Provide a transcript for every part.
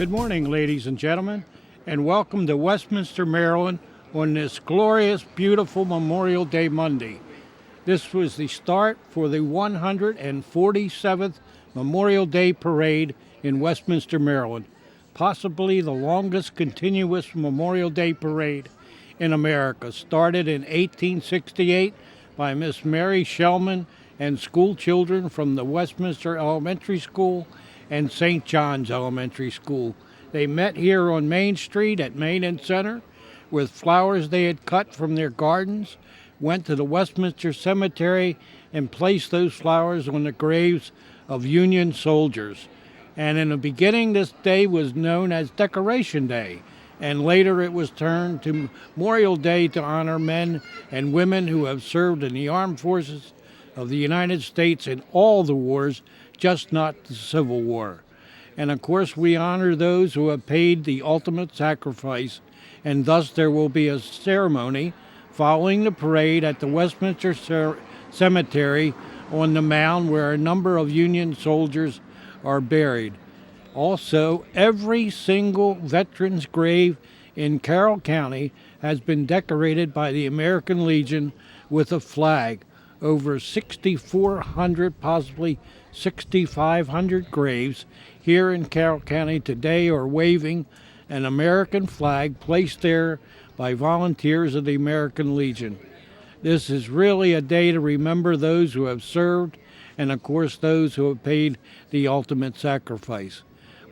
Good morning, ladies and gentlemen, and welcome to Westminster, Maryland on this glorious, beautiful Memorial Day Monday. This was the start for the 147th Memorial Day Parade in Westminster, Maryland, possibly the longest continuous Memorial Day Parade in America. Started in 1868 by Miss Mary Shellman and school children from the Westminster Elementary School and St. John's Elementary School. They met here on Main Street at Main and Center with flowers they had cut from their gardens, went to the Westminster Cemetery and placed those flowers on the graves of Union soldiers. And in the beginning, this day was known as Decoration Day, and later it was turned to Memorial Day to honor men and women who have served in the armed forces of the United States in all the wars, just not the Civil War. And of course, we honor those who have paid the ultimate sacrifice, and thus there will be a ceremony following the parade at the Westminster Cemetery on the mound where a number of Union soldiers are buried. Also, every single veteran's grave in Carroll County has been decorated by the American Legion with a flag. Over 6,400, possibly 6,500 graves here in Carroll County today are waving an American flag placed there by volunteers of the American Legion. This is really a day to remember those who have served and, of course, those who have paid the ultimate sacrifice.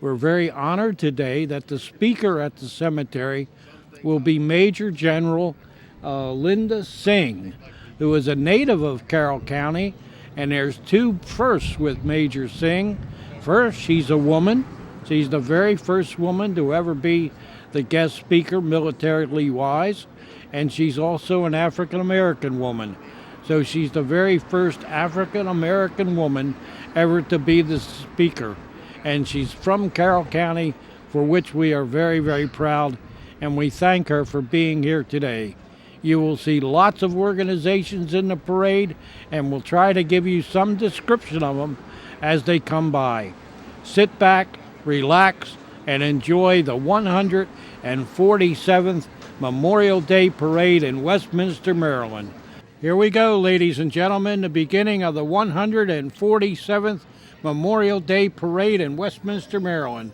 We're very honored today that the speaker at the cemetery will be Major General Linda Singh, who is a native of Carroll County, and there's two firsts with Major Singh. First, she's a woman. She's the very first woman to ever be the guest speaker, militarily wise, and she's also an African-American woman. So she's the very first African-American woman ever to be the speaker. And she's from Carroll County, for which we are very, very proud, and we thank her for being here today. You will see lots of organizations in the parade, and we'll try to give you some description of them as they come by. Sit back, relax, and enjoy the 147th Memorial Day Parade in Westminster, Maryland. Here we go, ladies and gentlemen, the beginning of the 147th Memorial Day Parade in Westminster, Maryland.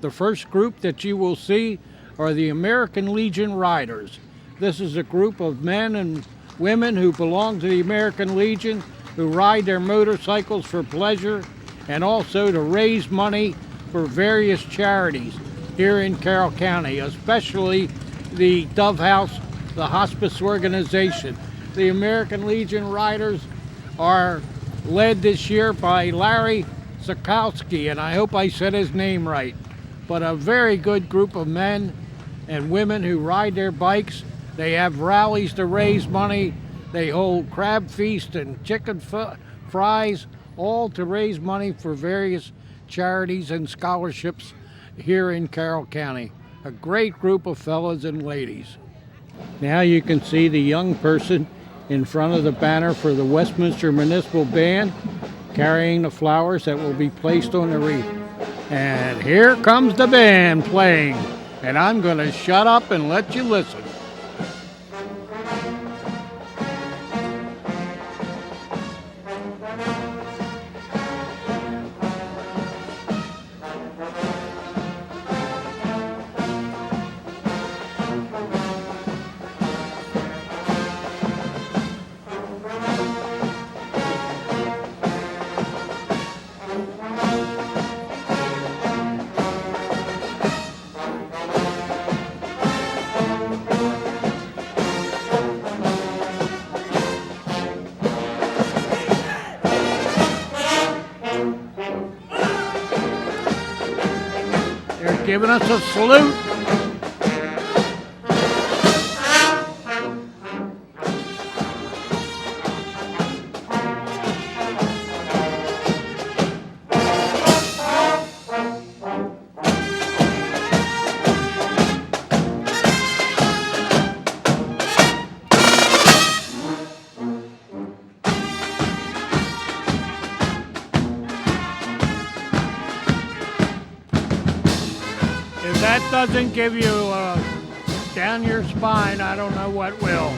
The first group that you will see are the American Legion Riders. This is a group of men and women who belong to the American Legion, who ride their motorcycles for pleasure and also to raise money for various charities here in Carroll County, especially the Dove House, the hospice organization. The American Legion Riders are led this year by Larry Sikowski, and I hope I said his name right, but a very good group of men and women who ride their bikes. They have rallies to raise money. They hold crab feast and chicken fries, all to raise money for various charities and scholarships here in Carroll County. A great group of fellas and ladies. Now you can see the young person in front of the banner for the Westminster Municipal Band carrying the flowers that will be placed on the wreath. And here comes the band playing, and I'm going to shut up and let you listen. They're giving us a salute. that doesn't give you down your spine, I don't know what will.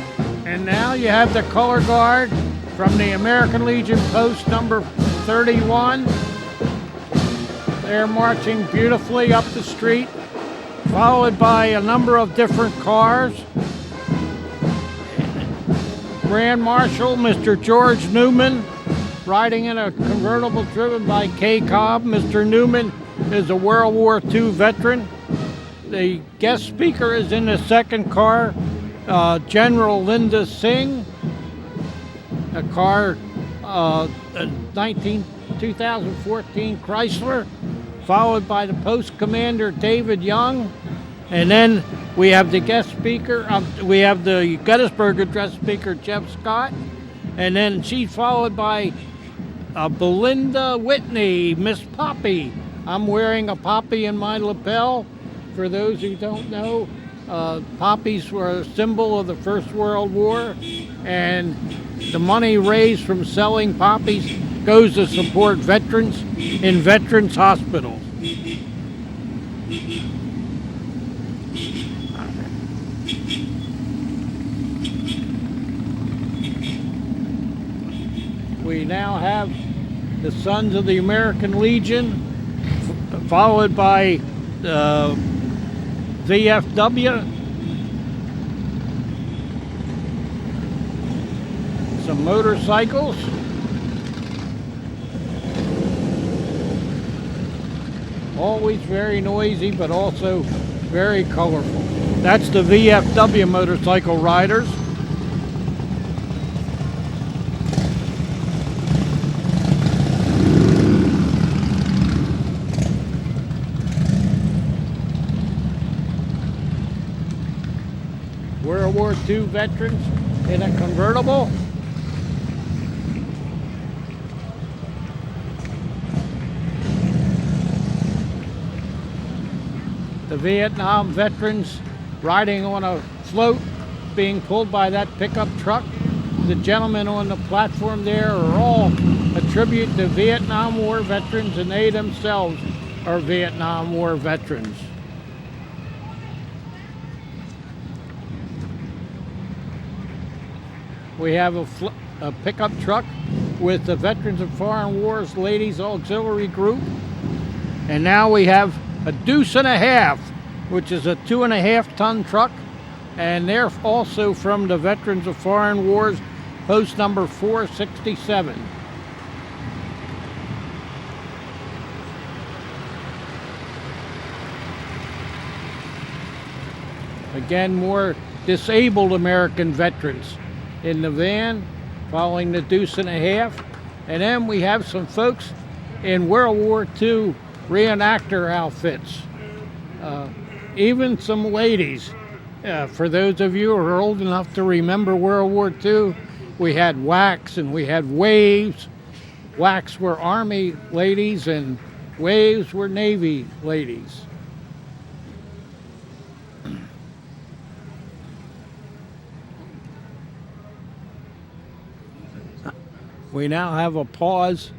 And now you have the color guard from the American Legion Post number 31. They're marching beautifully up the street, followed by a number of different cars. Grand Marshal Mr. George Newman, riding in a convertible driven by Kay Cobb. Mr. Newman is a World War II veteran. The guest speaker is in the second car, General Linda Singh, a car 2014 Chrysler, followed by the post commander David Young, and then we have the guest speaker, we have the Gettysburg Address speaker Jeff Scott, and then she's followed by Belinda Whitney, Miss Poppy. I'm wearing a poppy in my lapel. For those who don't know, poppies were a symbol of the First World War, and the money raised from selling poppies goes to support veterans in veterans hospitals. We now have the Sons of the American Legion, followed by VFW, some motorcycles, always very noisy but also very colorful. That's the VFW motorcycle riders. World War II veterans in a convertible. The Vietnam veterans riding on a float being pulled by that pickup truck. The gentlemen on the platform there are all a tribute to Vietnam War veterans, and they themselves are Vietnam War veterans. We have a pickup truck with the Veterans of Foreign Wars Ladies Auxiliary Group. And now we have a deuce and a half, which is a 2.5 ton truck. And they're also from the Veterans of Foreign Wars, post number 467. Again, more disabled American veterans in the van, following the deuce and a half. And then we have some folks in World War II reenactor outfits. Even some ladies. For those of you who are old enough to remember World War II, we had WACs and we had WAVES. WACs were Army ladies and WAVES were Navy ladies. We now have a pause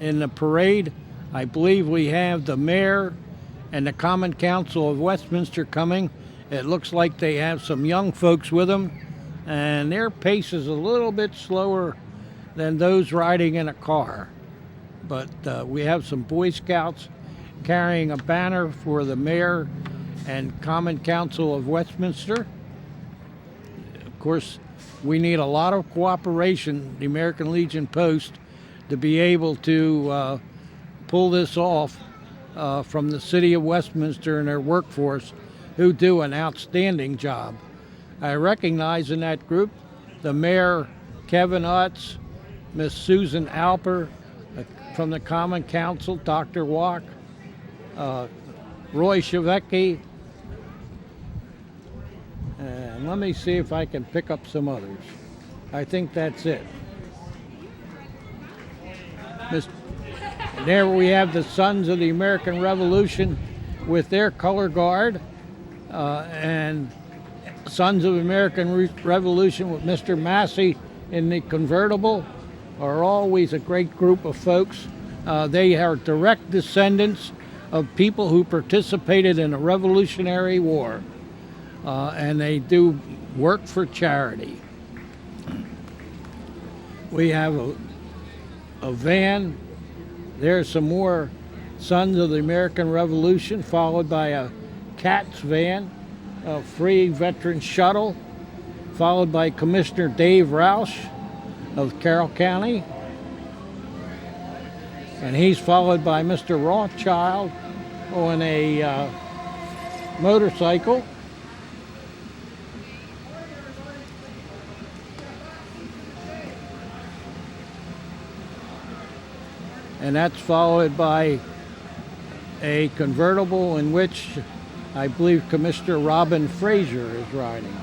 in the parade. I believe we have the mayor and the Common Council of Westminster coming. It looks like they have some young folks with them, and their pace is a little bit slower than those riding in a car. But we have some Boy Scouts carrying a banner for the mayor and Common Council of Westminster. Of course, we need a lot of cooperation, the American Legion Post, to be able to pull this off from the City of Westminster and their workforce, who do an outstanding job. I recognize in that group the Mayor Kevin Utz, Miss Susan Alper from the Common Council, Dr. Walk, Roy Shavecki, and let me see if I can pick up some others. I think that's it. There we have the Sons of the American Revolution with their color guard, and Sons of the American Revolution with Mr. Massey in the convertible are always a great group of folks. They are direct descendants of people who participated in the Revolutionary War, and they do work for charity. We have a van. There's some more Sons of the American Revolution, followed by a CATS van, a free veteran shuttle, followed by Commissioner Dave Roush of Carroll County. And he's followed by Mr. Rothschild on a motorcycle. And that's followed by a convertible in which I believe Commissioner Robin Fraser is riding.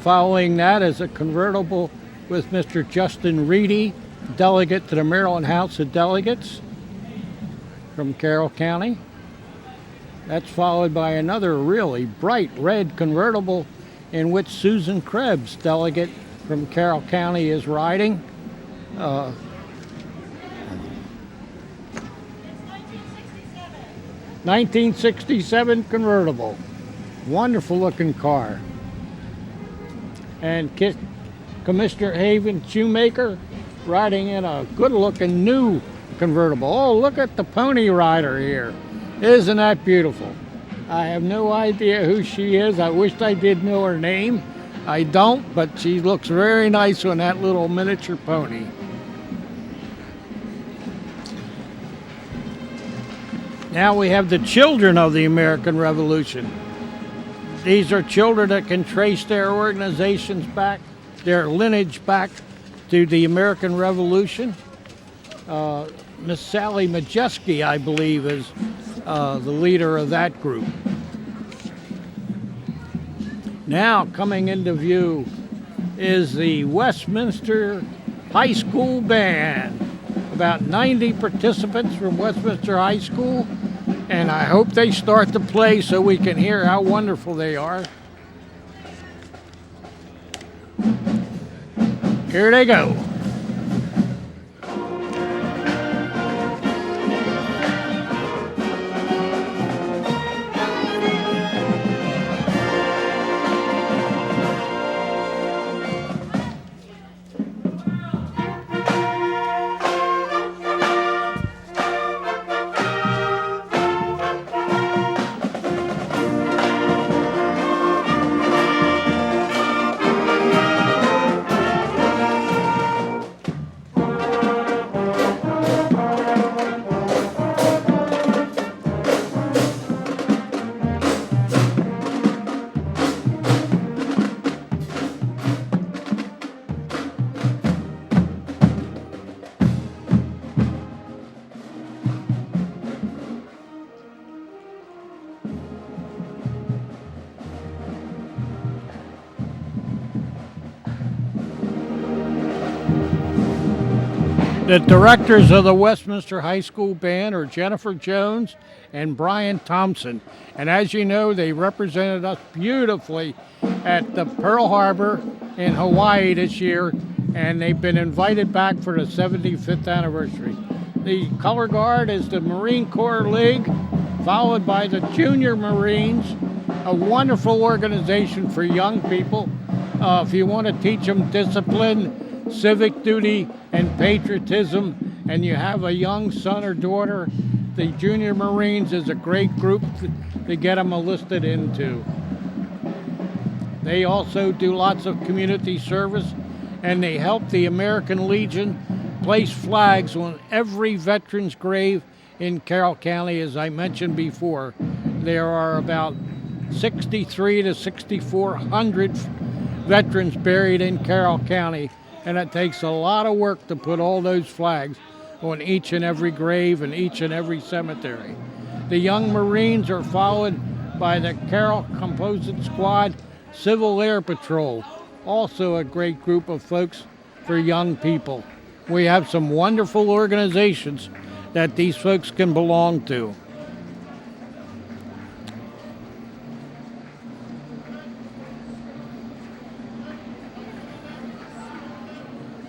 Following that is a convertible with Mr. Justin Reedy, delegate to the Maryland House of Delegates from Carroll County. That's followed by another really bright red convertible in which Susan Krebs, delegate from Carroll County, is riding. 1967 convertible. Wonderful looking car. And Commissioner Haven Shoemaker riding in a good looking new convertible. Oh, look at the pony rider here. Isn't that beautiful? I have no idea who she is. I wish I did know her name. I don't, but she looks very nice on that little miniature pony. Now we have the children of the American Revolution. These are children that can trace their organizations back, their lineage back to the American Revolution. Miss Sally Majeski, I believe, is the leader of that group. Now coming into view is the Westminster High School Band. About 90 participants from Westminster High School, and I hope they start to play so we can hear how wonderful they are. Here they go. The directors of the Westminster High School Band are Jennifer Jones and Brian Thompson. And as you know, they represented us beautifully at the Pearl Harbor in Hawaii this year, and they've been invited back for the 75th anniversary. The color guard is the Marine Corps League, followed by the Junior Marines, a wonderful organization for young people. If you want to teach them discipline, civic duty, and patriotism, and you have a young son or daughter, the Junior Marines is a great group to get them enlisted into. They also do lots of community service, and they help the American Legion place flags on every veteran's grave in Carroll County. As I mentioned before, there are about 63 to 6,400 veterans buried in Carroll County, and it takes a lot of work to put all those flags on each and every grave and each and every cemetery. The Young Marines are followed by the Carroll Composite Squad Civil Air Patrol, also a great group of folks for young people. We have some wonderful organizations that these folks can belong to.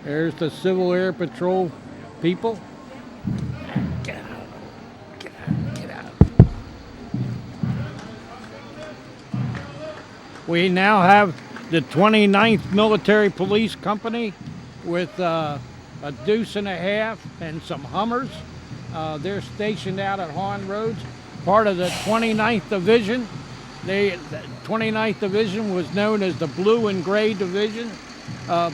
There's the Civil Air Patrol people. Get out. Get out. Get out. We now have the 29th Military Police Company with a deuce and a half and some Hummers. They're stationed out at Hawn Roads, part of the 29th Division. The 29th Division was known as the Blue and Gray Division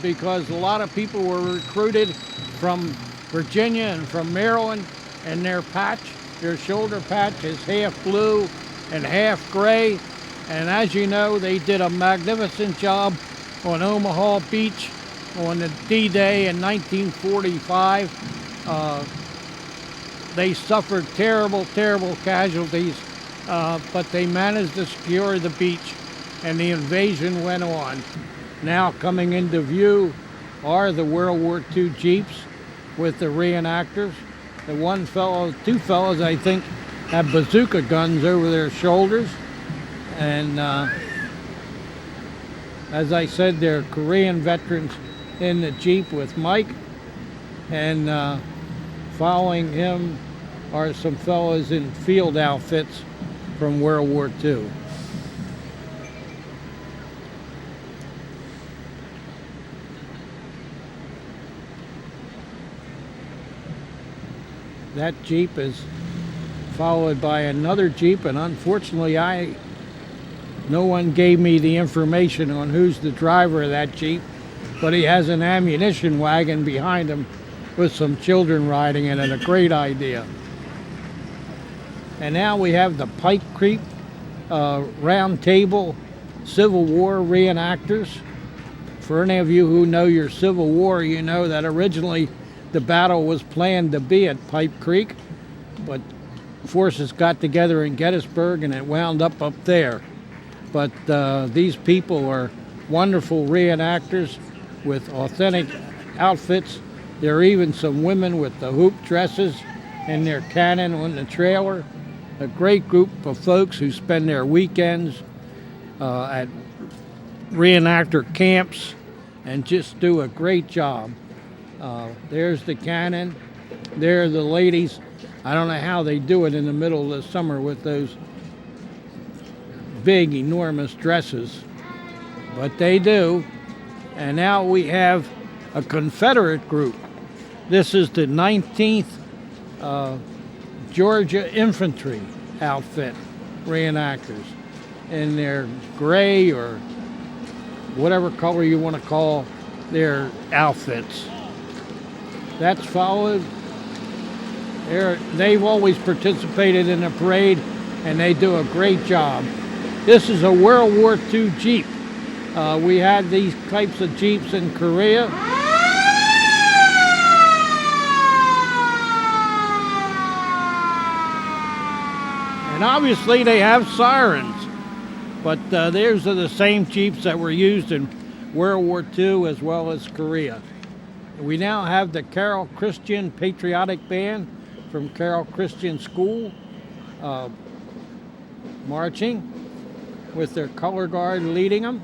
because a lot of people were recruited from Virginia and from Maryland, and their patch, their shoulder patch, is half blue and half gray. And as you know, they did a magnificent job on Omaha Beach on the D-Day in 1945. They suffered terrible, terrible casualties, but they managed to secure the beach, and the invasion went on. Now coming into view are the World War II Jeeps with the reenactors. The two fellows, I think, have bazooka guns over their shoulders. And as I said, they're Korean veterans in the Jeep with Mike. And following him are some fellows in field outfits from World War II. That Jeep is followed by another Jeep, and unfortunately no one gave me the information on who's the driver of that Jeep, but he has an ammunition wagon behind him with some children riding in it. A great idea. And now we have the Pike Creek Round Table Civil War reenactors. For any of you who know your Civil War, you know that originally the battle was planned to be at Pipe Creek, but forces got together in Gettysburg and it wound up there. But these people are wonderful reenactors with authentic outfits. There are even some women with the hoop dresses and their cannon on the trailer. A great group of folks who spend their weekends at reenactor camps and just do a great job. There's the cannon. There are the ladies. I don't know how they do it in the middle of the summer with those big, enormous dresses, but they do. And now we have a Confederate group. This is the 19th Georgia Infantry outfit reenactors in their gray or whatever color you want to call their outfits. That's followed. They've always participated in the parade, and they do a great job. This is a World War II Jeep. We had these types of Jeeps in Korea. And obviously they have sirens, but these are the same Jeeps that were used in World War II as well as Korea. We now have the Carroll Christian Patriotic Band from Carroll Christian School marching with their color guard leading them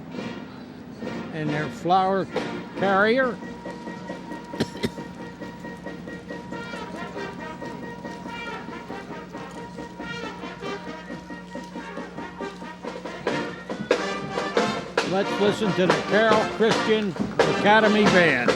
and their flower carrier. Let's listen to the Carroll Christian Academy Band.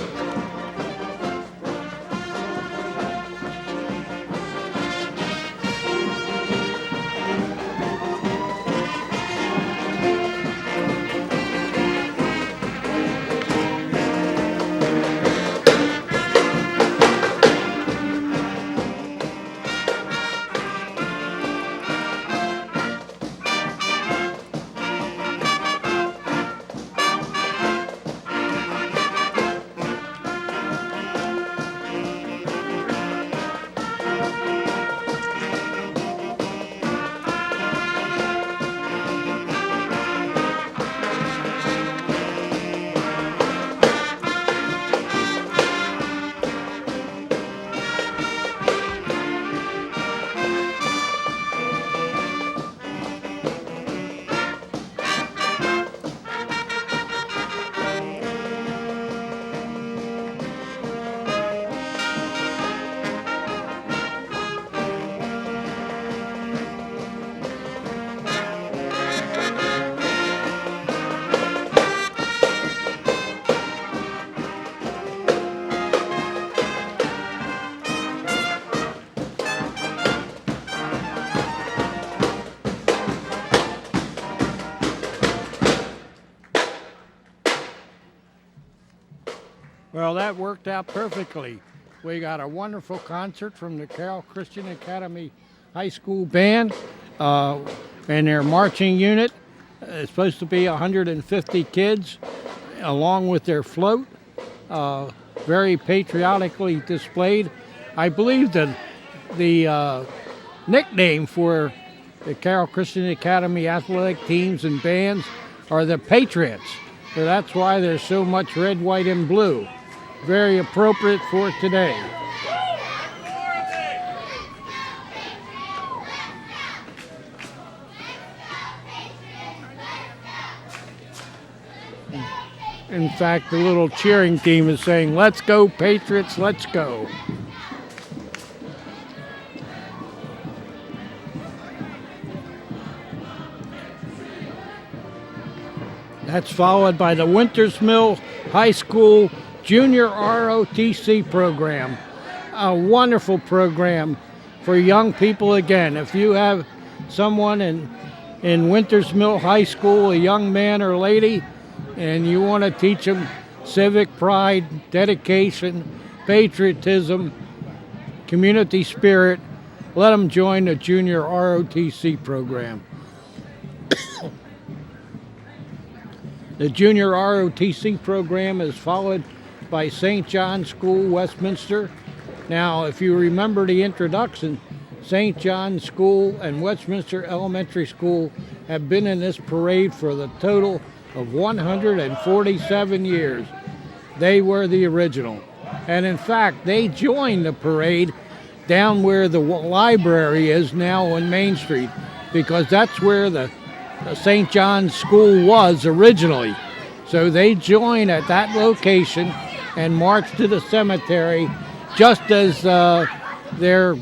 Well, that worked out perfectly. We got a wonderful concert from the Carroll Christian Academy High School Band and their marching unit. It's supposed to be 150 kids along with their float, very patriotically displayed. I believe that the nickname for the Carroll Christian Academy athletic teams and bands are the Patriots. So that's why there's so much red, white, and blue. Very appropriate for today. In fact, the little cheering team is saying, "Let's go, Patriots, let's go." That's followed by the Winters Mill High School Junior ROTC program. A wonderful program for young people again. If you have someone in Winters Mill High School, a young man or lady, and you want to teach them civic pride, dedication, patriotism, community spirit, let them join the Junior ROTC program. The Junior ROTC program is followed by St. John's School, Westminster. Now, if you remember the introduction, St. John's School and Westminster Elementary School have been in this parade for the total of 147 years. They were the original. And in fact, they joined the parade down where the library is now on Main Street, because that's where the St. John's School was originally. So they joined at that location and marched to the cemetery just as their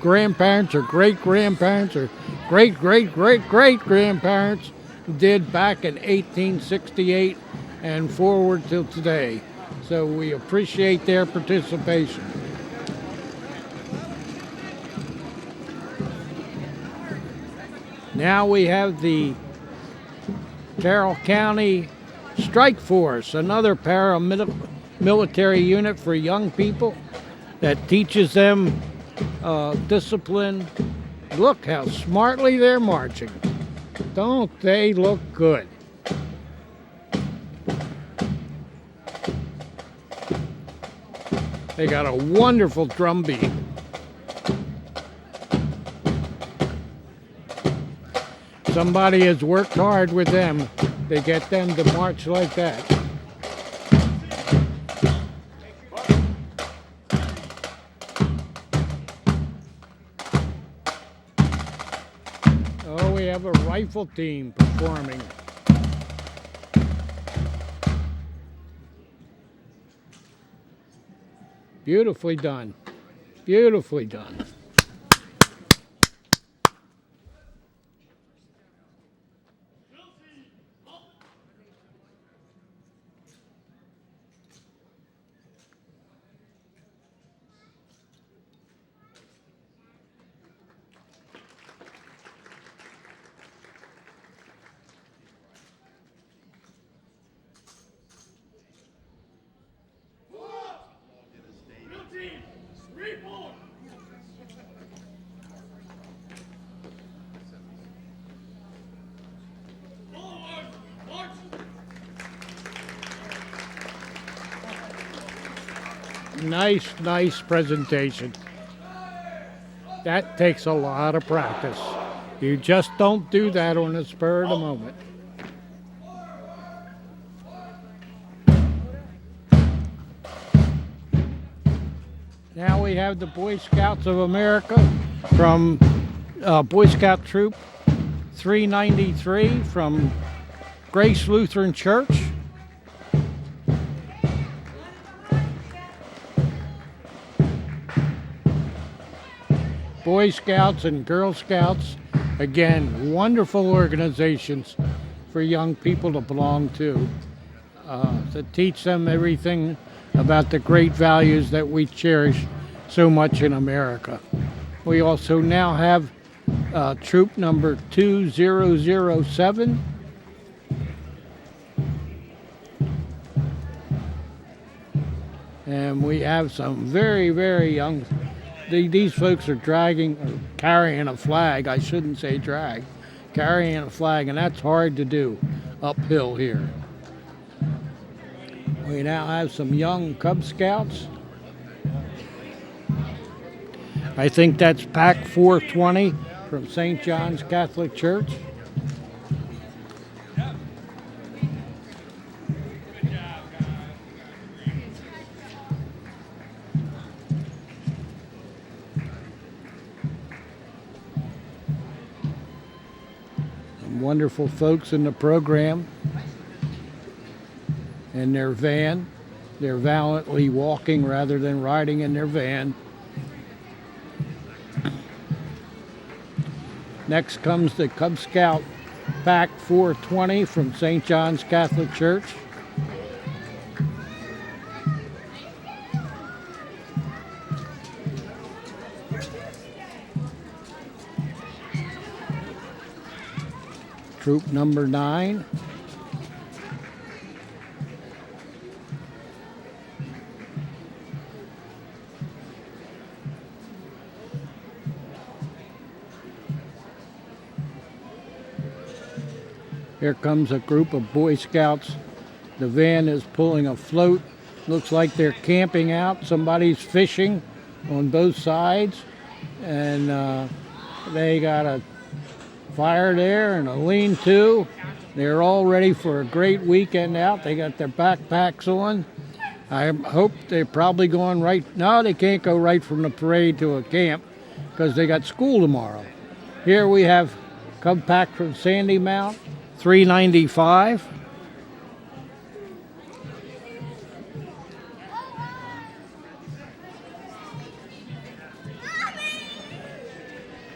grandparents or great-grandparents or great-great-great-great-grandparents did back in 1868 and forward till today. So we appreciate their participation. Now we have the Carroll County Strike Force, another paramilitary unit for young people that teaches them discipline. Look how smartly they're marching. Don't they look good? They got a wonderful drum beat. Somebody has worked hard with them to get them to march like that. Oh, we have a rifle team performing. Beautifully done. Beautifully done. Nice presentation. That takes a lot of practice. You just don't do that on the spur of the moment. Now we have the Boy Scouts of America from Boy Scout Troop 393 from Grace Lutheran Church. Boy Scouts and Girl Scouts, again, wonderful organizations for young people to belong to teach them everything about the great values that we cherish so much in America. We also now have troop number 2007. And we have some very, very young, these folks are carrying a flag. I shouldn't say drag, carrying a flag, and that's hard to do uphill here. We now have some young Cub Scouts. I think that's Pack 420 from St. John's Catholic Church. Some wonderful folks in the program. In their van. They're valiantly walking rather than riding in their van. Next comes the Cub Scout Pack 420 from St. John's Catholic Church. Troop number 9. Here comes a group of Boy Scouts. The van is pulling a float. Looks like they're camping out. Somebody's fishing on both sides. And they got a fire there and a lean-to. They're all ready for a great weekend out. They got their backpacks on. I hope they're probably going right. No, they can't go right from the parade to a camp because they got school tomorrow. Here we have Cub Pack from Sandy Mount. 395.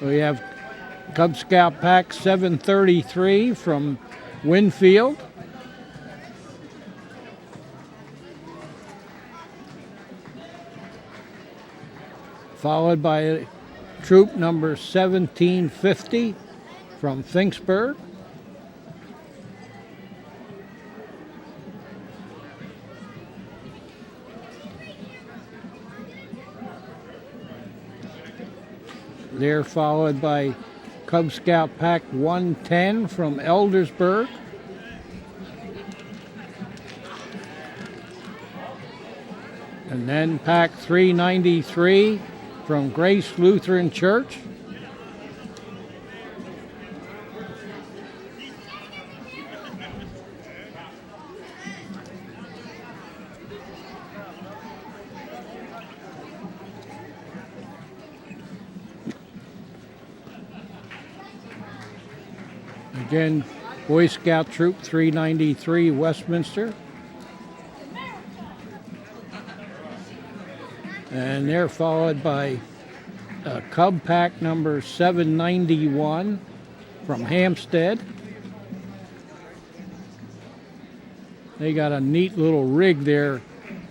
We have Cub Scout Pack 733 from Winfield. Followed by troop number 1750 from Finksburg. They're followed by Cub Scout Pack 110 from Eldersburg. And then Pack 393 from Grace Lutheran Church. Again, Boy Scout Troop 393 Westminster. And they're followed by Cub Pack number 791 from Hampstead. They got a neat little rig there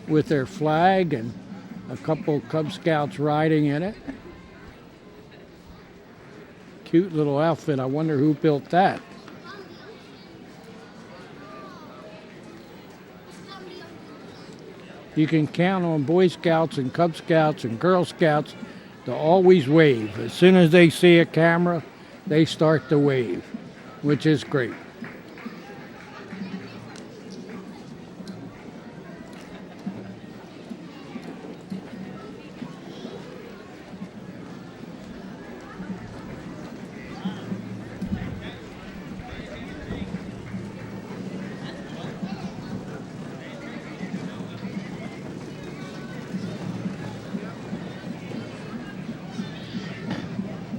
with their flag and a couple Cub Scouts riding in it. Cute little outfit. I wonder who built that. You can count on Boy Scouts and Cub Scouts and Girl Scouts to always wave. As soon as they see a camera, they start to wave, which is great.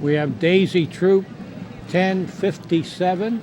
We have Daisy Troop 1057.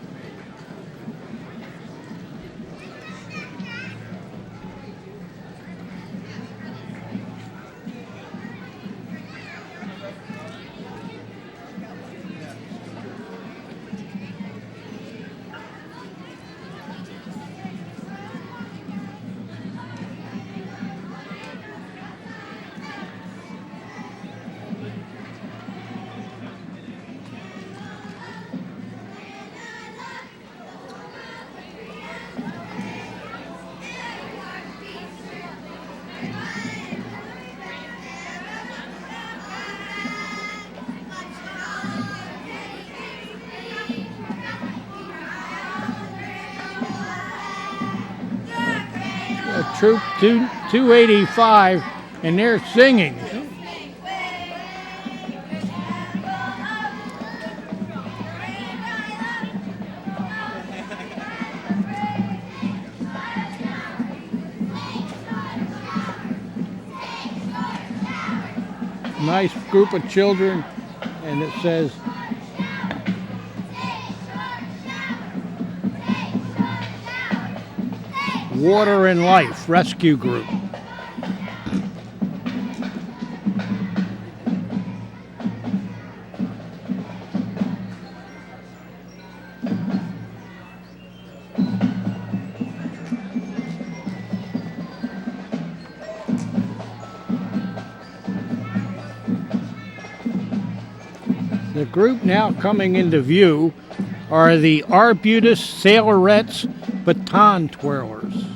Troop 285, and they're singing. Nice group of children, and it says Water and Life Rescue Group. The group now coming into view are the Arbutus Sailorettes Baton Twirlers.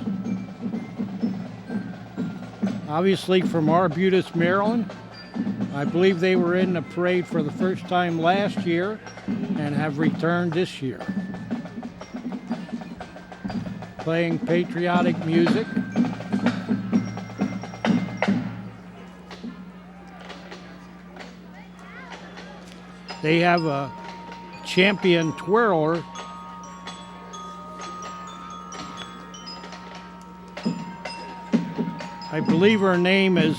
Obviously from Arbutus, Maryland. I believe they were in the parade for the first time last year and have returned this year. Playing patriotic music. They have a champion twirler. I believe her name is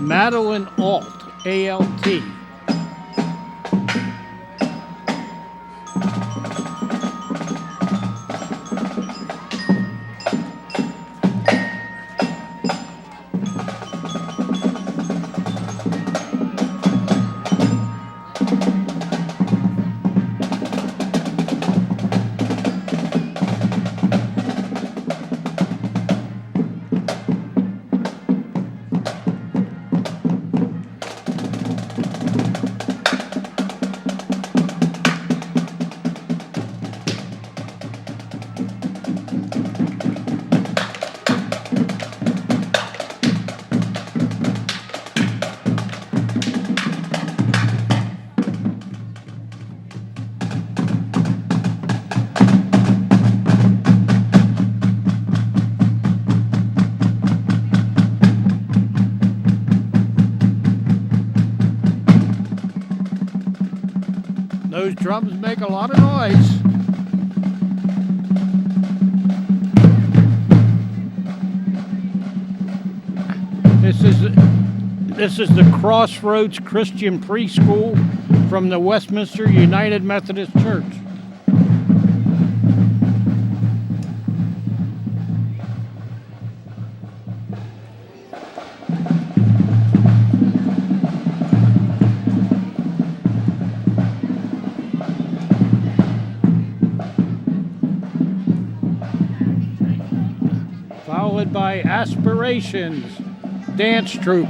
Madeline Alt, A-L-T. Those drums make a lot of noise. This is the Crossroads Christian Preschool from the Westminster United Methodist Church. Followed by Aspirations Dance Troupe.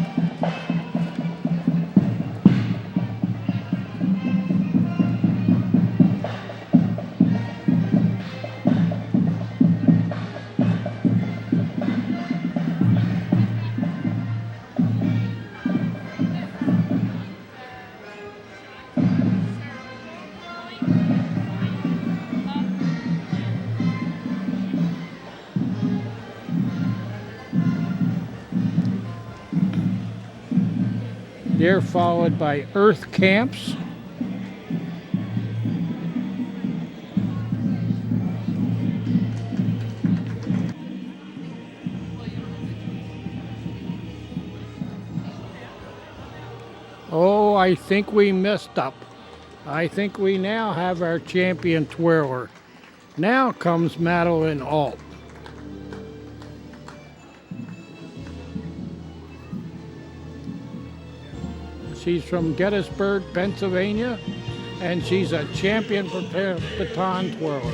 They're followed by Earth Camps. Oh, I think we messed up. I think we now have our champion twirler. Now comes Madeline Alt. She's from Gettysburg, Pennsylvania, and she's a champion baton twirler.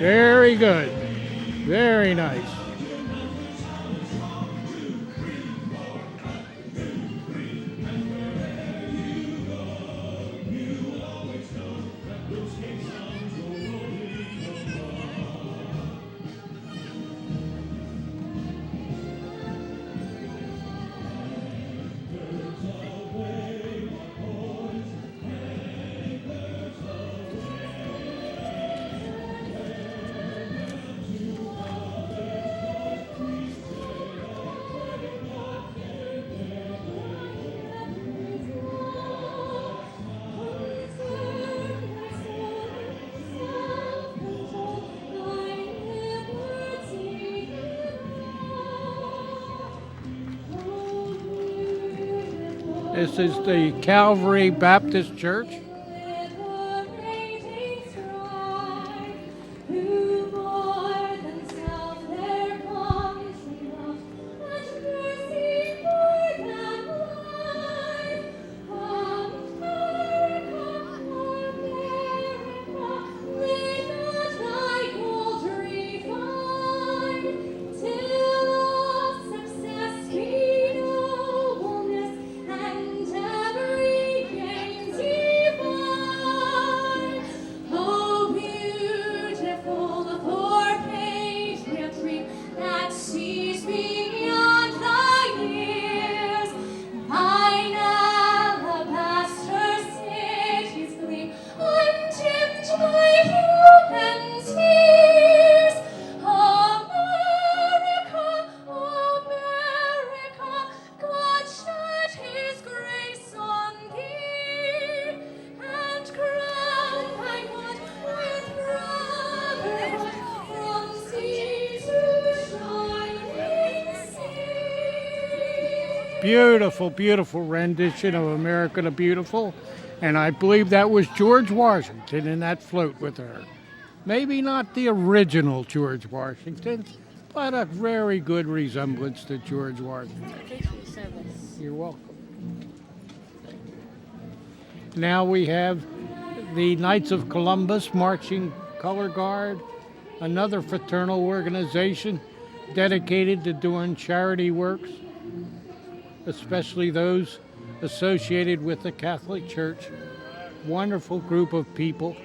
Very good. Very nice. This is the Calvary Baptist Church. Beautiful, beautiful rendition of America the Beautiful. And I believe that was George Washington in that float with her. Maybe not the original George Washington, but a very good resemblance to George Washington. You're welcome. Now we have the Knights of Columbus Marching Color Guard, another fraternal organization dedicated to doing charity works, especially those associated with the Catholic Church. Wonderful group of people.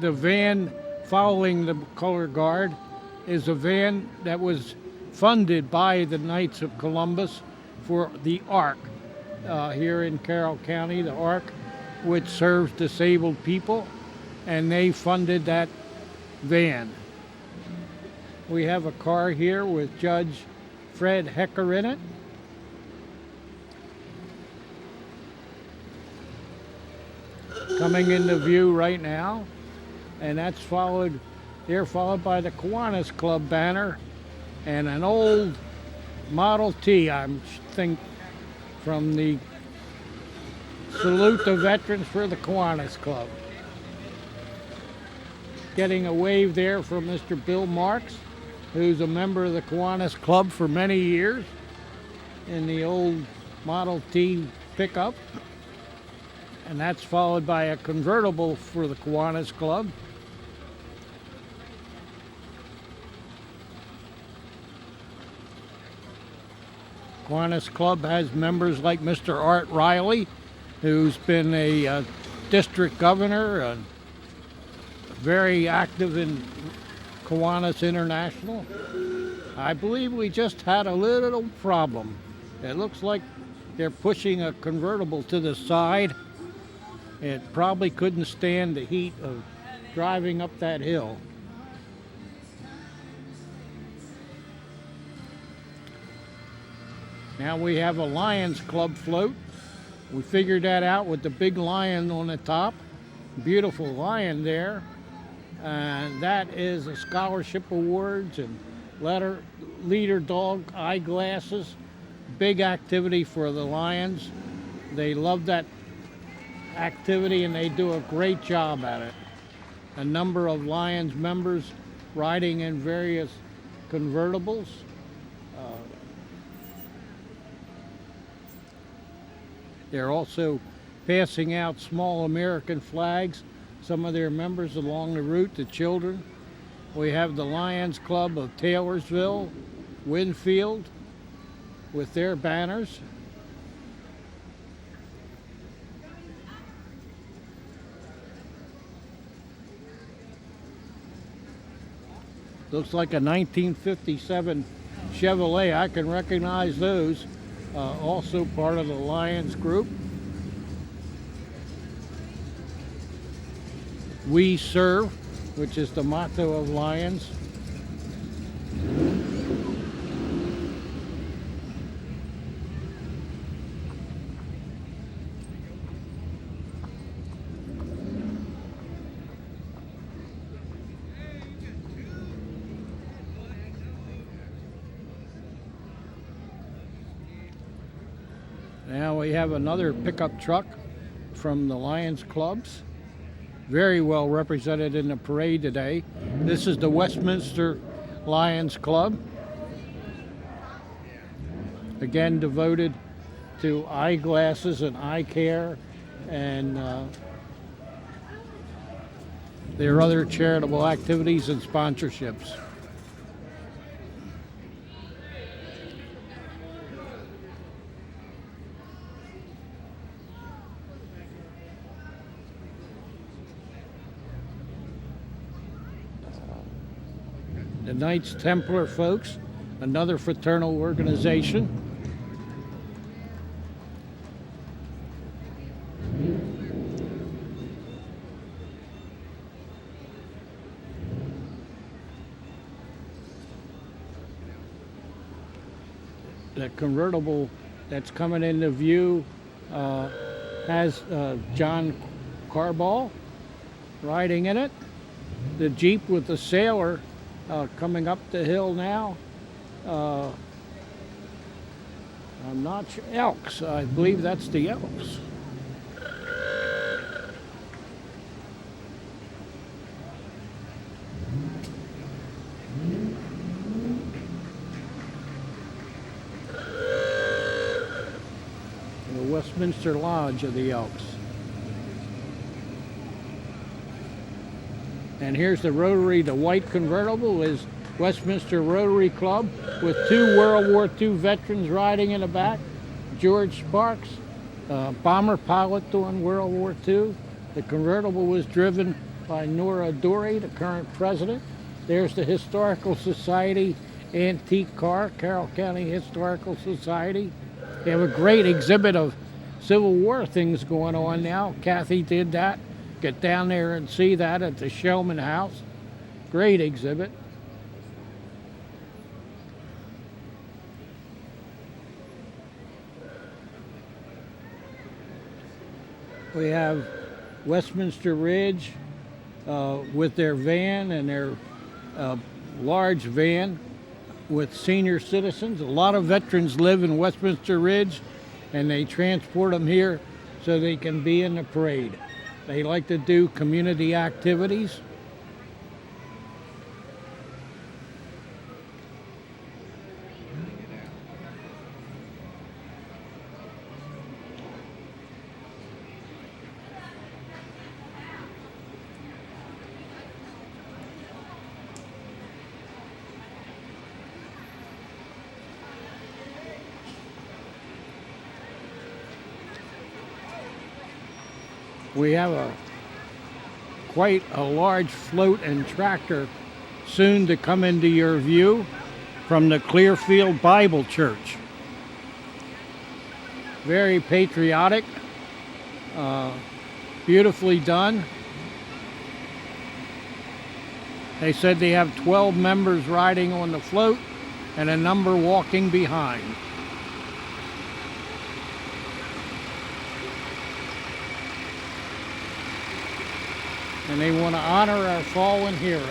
The van following the color guard is a van that was funded by the Knights of Columbus for the ARC here in Carroll County, the ARC, which serves disabled people, and they funded that van. We have a car here with Judge Fred Hecker in it. Coming into view right now. And that's followed by the Kiwanis Club banner and an old Model T, I think, from the Salute the Veterans for the Kiwanis Club. Getting a wave there from Mr. Bill Marks, who's a member of the Kiwanis Club for many years in the old Model T pickup. And that's followed by a convertible for the Kiwanis Club. Kiwanis Club has members like Mr. Art Riley, who's been a district governor, and very active in Kiwanis International. I believe we just had a little problem. It looks like they're pushing a convertible to the side. It probably couldn't stand the heat of driving up that hill. Now we have a Lions Club float. We figured that out with the big lion on the top. Beautiful lion there. And that is a scholarship awards and leader dog eyeglasses. Big activity for the Lions. They love that activity and they do a great job at it. A number of Lions members riding in various convertibles. They're also passing out small American flags, some of their members along the route to children. We have the Lions Club of Taylorsville, Winfield, with their banners. Looks like a 1957 Chevrolet. I can recognize those. Also part of the Lions group. We serve, which is the motto of Lions. Now we have another pickup truck from the Lions Clubs. Very well represented in the parade today. This is the Westminster Lions Club. Again, devoted to eyeglasses and eye care and their other charitable activities and sponsorships. The Knights Templar folks, another fraternal organization. The convertible that's coming into view has John Carball riding in it. The Jeep with the sailor coming up the hill now. I'm not sure. Elks, I believe that's the Elks. The Westminster Lodge of the Elks. And here's the Rotary. The white convertible is Westminster Rotary Club with 2 World War II veterans riding in the back. George Sparks, bomber pilot during World War II. The convertible was driven by Nora Dorey, the current president. There's the Historical Society antique car, Carroll County Historical Society. They have a great exhibit of Civil War things going on now. Kathy did that. Get down there and see that at the Shellman House. Great exhibit. We have Westminster Ridge with their van and their large van with senior citizens. A lot of veterans live in Westminster Ridge and they transport them here so they can be in the parade. They like to do community activities. We have quite a large float and tractor soon to come into your view from the Clearfield Bible Church. Very patriotic, beautifully done. They said they have 12 members riding on the float and a number walking behind. And they want to honor our fallen heroes.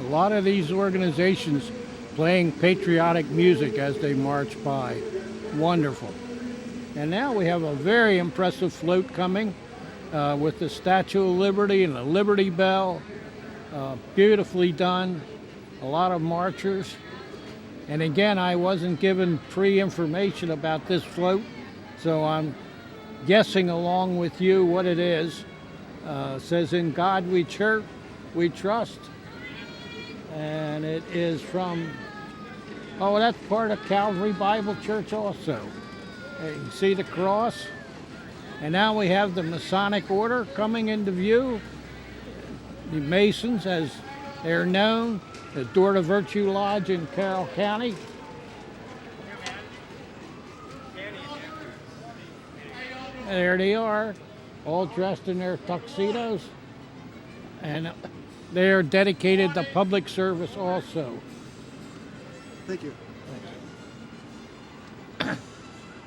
A lot of these organizations playing patriotic music as they march by. Wonderful. And now we have a very impressive float coming. With the Statue of Liberty and the Liberty Bell, beautifully done, a lot of marchers. And again, I wasn't given pre-information about this float, so I'm guessing along with you what it is. It says, "In God we trust," and it is from, oh, that's part of Calvary Bible Church also. You can see the cross. And now we have the Masonic Order coming into view. The Masons, as they're known, the Door to Virtue Lodge in Carroll County. There they are, all dressed in their tuxedos. And they are dedicated to public service also. Thank you.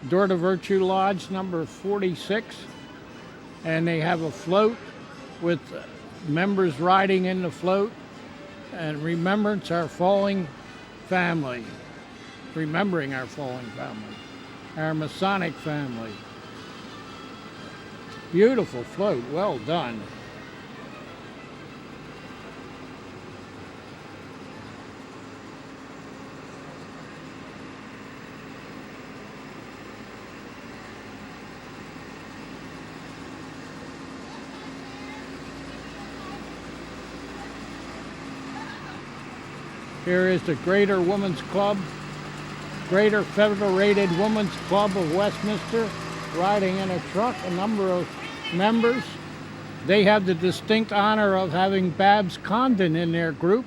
Door to Virtue Lodge number 46, and they have a float with members riding in the float and remembrance our falling family, remembering our falling family, our Masonic family. Beautiful float, well done. Here is the Greater Women's Club, Greater Federated Women's Club of Westminster, riding in a truck, a number of members. They have the distinct honor of having Babs Condon in their group,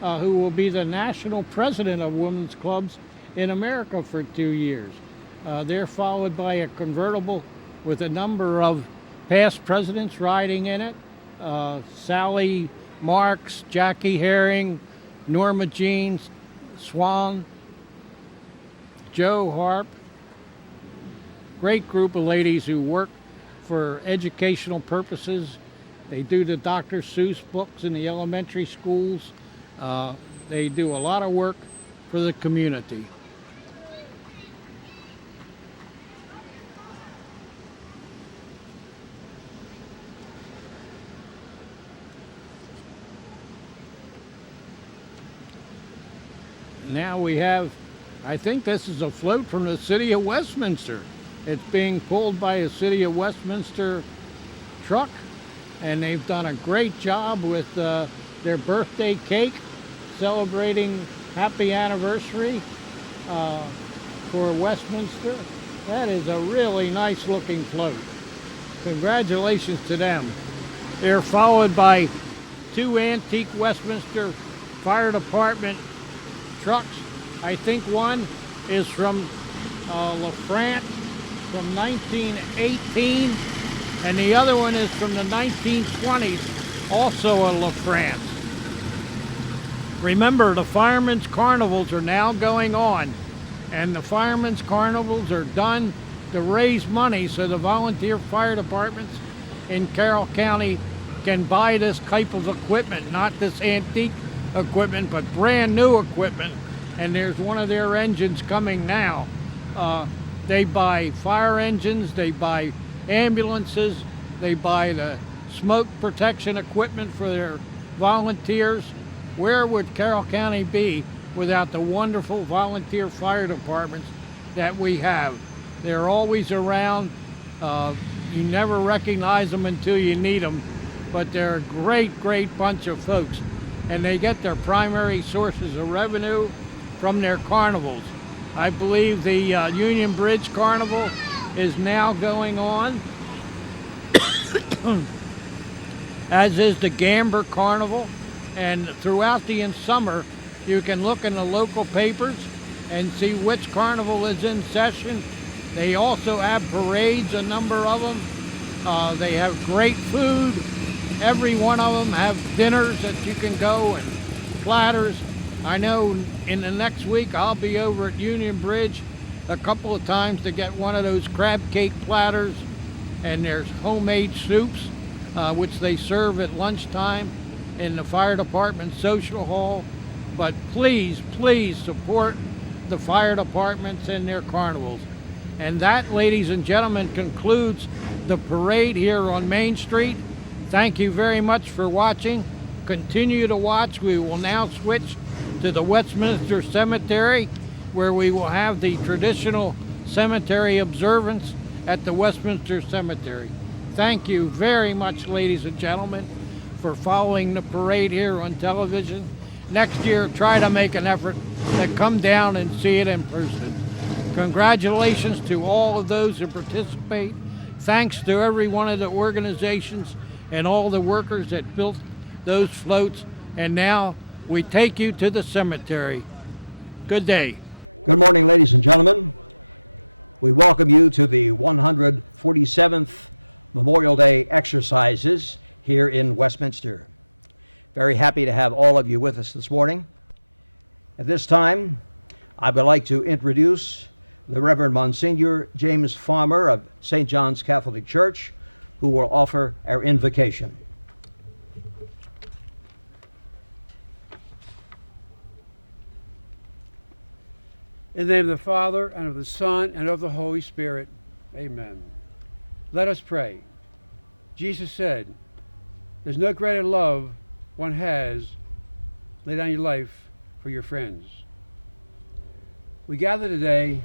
who will be the national president of women's clubs in America for 2 years. They're followed by a convertible with a number of past presidents riding in it. Sally Marks, Jackie Herring, Norma Jean Swan, Joe Harp. Great group of ladies who work for educational purposes. They do the Dr. Seuss books in the elementary schools. They do a lot of work for the community. Now we have, I think this is a float from the City of Westminster. It's being pulled by a City of Westminster truck, and they've done a great job with their birthday cake, celebrating happy anniversary for Westminster. That is a really nice looking float. Congratulations to them. They're followed by 2 antique Westminster Fire Department trucks. I think one is from LaFrance from 1918, and the other one is from the 1920s, also a LaFrance. Remember, the Firemen's Carnivals are now going on, and the Firemen's Carnivals are done to raise money so the volunteer fire departments in Carroll County can buy this type of equipment, not this antique equipment, but brand new equipment. And there's one of their engines coming now. They buy fire engines, they buy ambulances, they buy the smoke protection equipment for their volunteers. Where would Carroll County be without the wonderful volunteer fire departments that we have? They're always around. You never recognize them until you need them, but they're a great, great bunch of folks. And they get their primary sources of revenue from their carnivals. I believe the Union Bridge Carnival is now going on, as is the Gamber Carnival. And throughout the summer, you can look in the local papers and see which carnival is in session. They also have parades, a number of them. They have great food. Every one of them have dinners that you can go, and platters. I know in the next week I'll be over at Union Bridge a couple of times to get one of those crab cake platters, and there's homemade soups which they serve at lunchtime in the fire department social hall. But please, please support the fire departments and their carnivals. And that, ladies and gentlemen, concludes the parade here on Main Street. Thank you very much for watching. Continue to watch. We will now switch to the Westminster Cemetery, where we will have the traditional cemetery observance at the Westminster Cemetery. Thank you very much, ladies and gentlemen, for following the parade here on television. Next year, try to make an effort to come down and see it in person. Congratulations to all of those who participate. Thanks to every one of the organizations and all the workers that built those floats. And now we take you to the cemetery. Good day. Good morning, ladies and gentlemen. We welcome you to the 147th Memorial Day exercises here in Westminster. Very happy to have all of you with us this morning. At this time, I would like to introduce the Reverend Monsignor James Farmer of St. John's Catholic Church, who will offer our invocation. In the name of the Father, and of the Son, and of the Holy Spirit. Amen. Let us pray. Jesus said, "There's no greater love one has, lay down your life for your friends." We gather today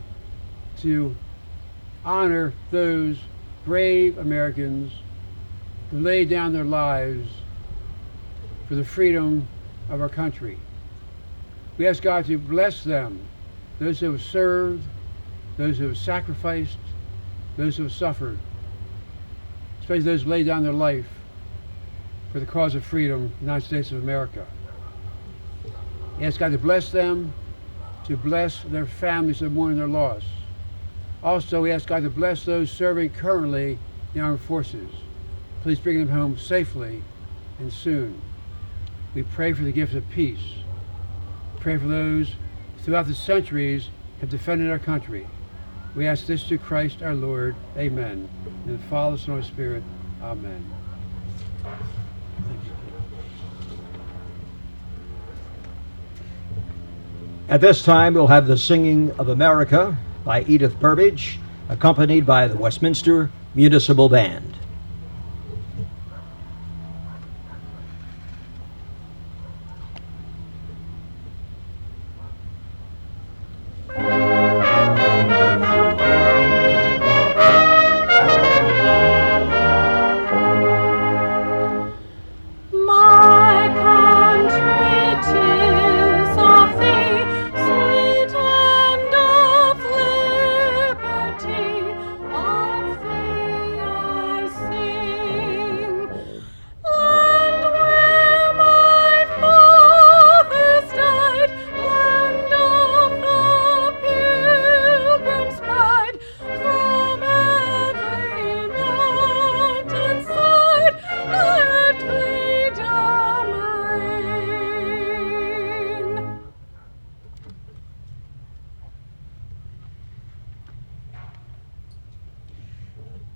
to honor those brave Americans who laid down their lives for the freedom of our country. We ask God to bless them, those who have served, those who have sacrificed, those who have suffered, especially those who laid down their life for the cause of freedom in the United States of America. We ask God to bless them, to bless their families that mourn their loss. Also, we ask God to bless those serving currently in the armed forces. Please bring them home safely and soon. We pray for the gift of peace. Pray for those throughout the centuries have defended our country. We ask this through Christ our Lord. Amen. In the Father, Son, and Holy Spirit. Amen. At this time, we'll have the Singing of America by Edith Burbage, accompanied by the Westminster Municipal Band.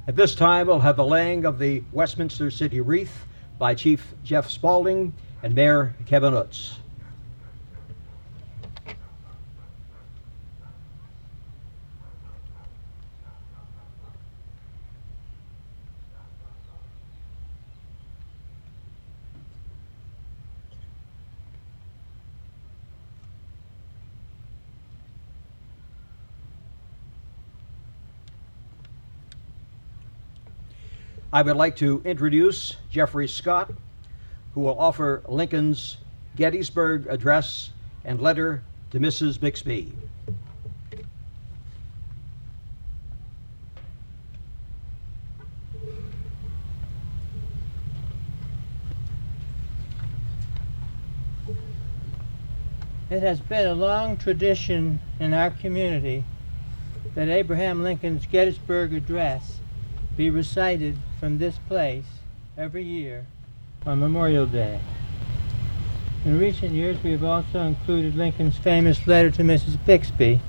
At this time, we'll have the laying of the Westminster City Wreath by Chief Jeff Spaulding and Mayor Kevin Utz. I would like to introduce Jeffrey Scott, who will offer Lincoln's Gettysburg Address and letter to Mrs. Bixby. It has been a long tradition in our community that Abraham Lincoln's Gettysburg Address be recited from this place every year on Memorial Day. In recent years, we have also included Lincoln's famous letter to Mrs. Bixby,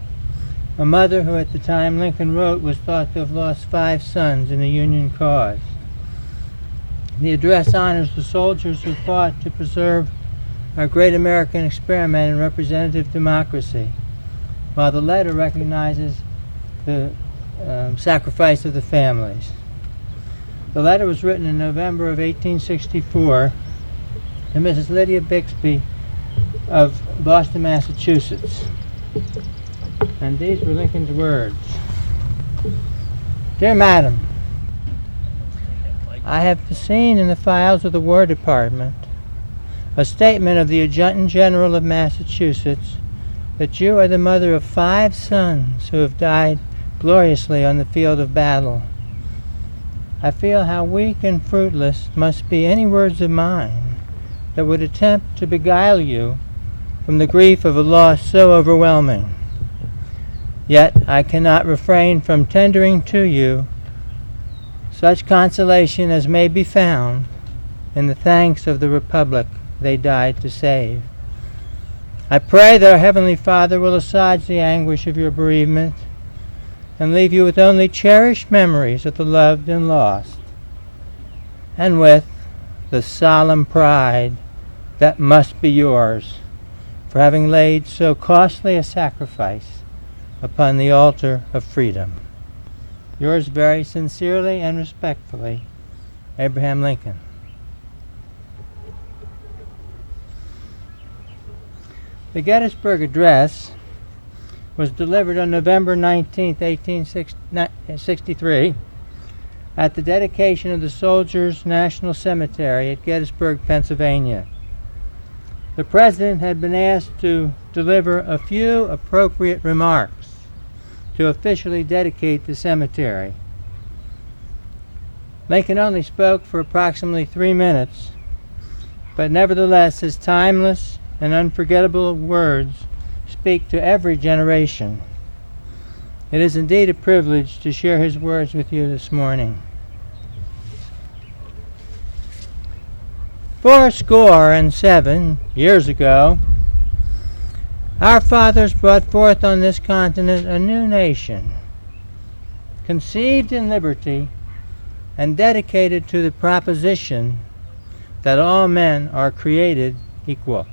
a mother who at the time Lincoln wrote was thought to have lost 5 sons in the Union cause. The address honors the soldiers who fought to preserve our great American experiment in representative democracy, while the letter recognizes the sacrifice of the families. The letter was written in November of 1864 to Mrs. Lydia Bixby of Boston, Massachusetts. And these were Lincoln's words. Dear Madam, I have seen in the files of the War Department a statement of the Adjutant General of Massachusetts that you are the mother of 5 sons who have died gloriously on the field of battle. I feel how weak and fruitless must be any words of mine that would attempt to beguile you from the grief of a loss so overwhelming. Yet I cannot refrain from tendering to you such consolation as may be found in the thanks of the Republic they died to save. I pray that our Heavenly Father will assuage the anguish of your bereavement and leave you with only cherished memories of the loved and lost, and with the solemn pride that must be yours for having laid so costly a sacrifice upon the altar of freedom. Yours very sincerely and respectfully, Abraham Lincoln. The Gettysburg Address was delivered on November 19, 1863, at the dedication of the Soldiers' National Cemetery at Gettysburg, Pennsylvania. The President had been asked to deliver a few appropriate remarks to officially dedicate the cemetery. Lincoln only spoke for approximately 3 minutes, but nevertheless his timeless and unforgettable words speak to every generation. It is indeed a privilege to share his words with you this morning. 77 years ago, our fathers brought forth on this continent a new nation, conceived in liberty and dedicated to the proposition that all men are created equal.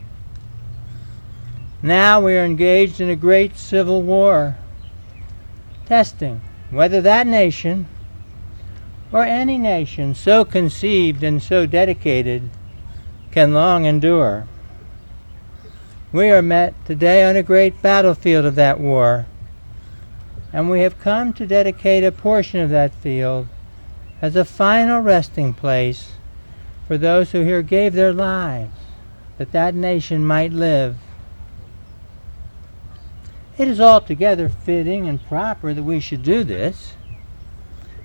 Now we are engaged in a great civil war, testing whether that nation, or any nation so conceived and so dedicated, can long endure. We are met today on a great battlefield of that war, and we have come to dedicate a portion of that field as a final resting place for those who here gave their lives that that nation might live. It is altogether fitting and proper that we should do this,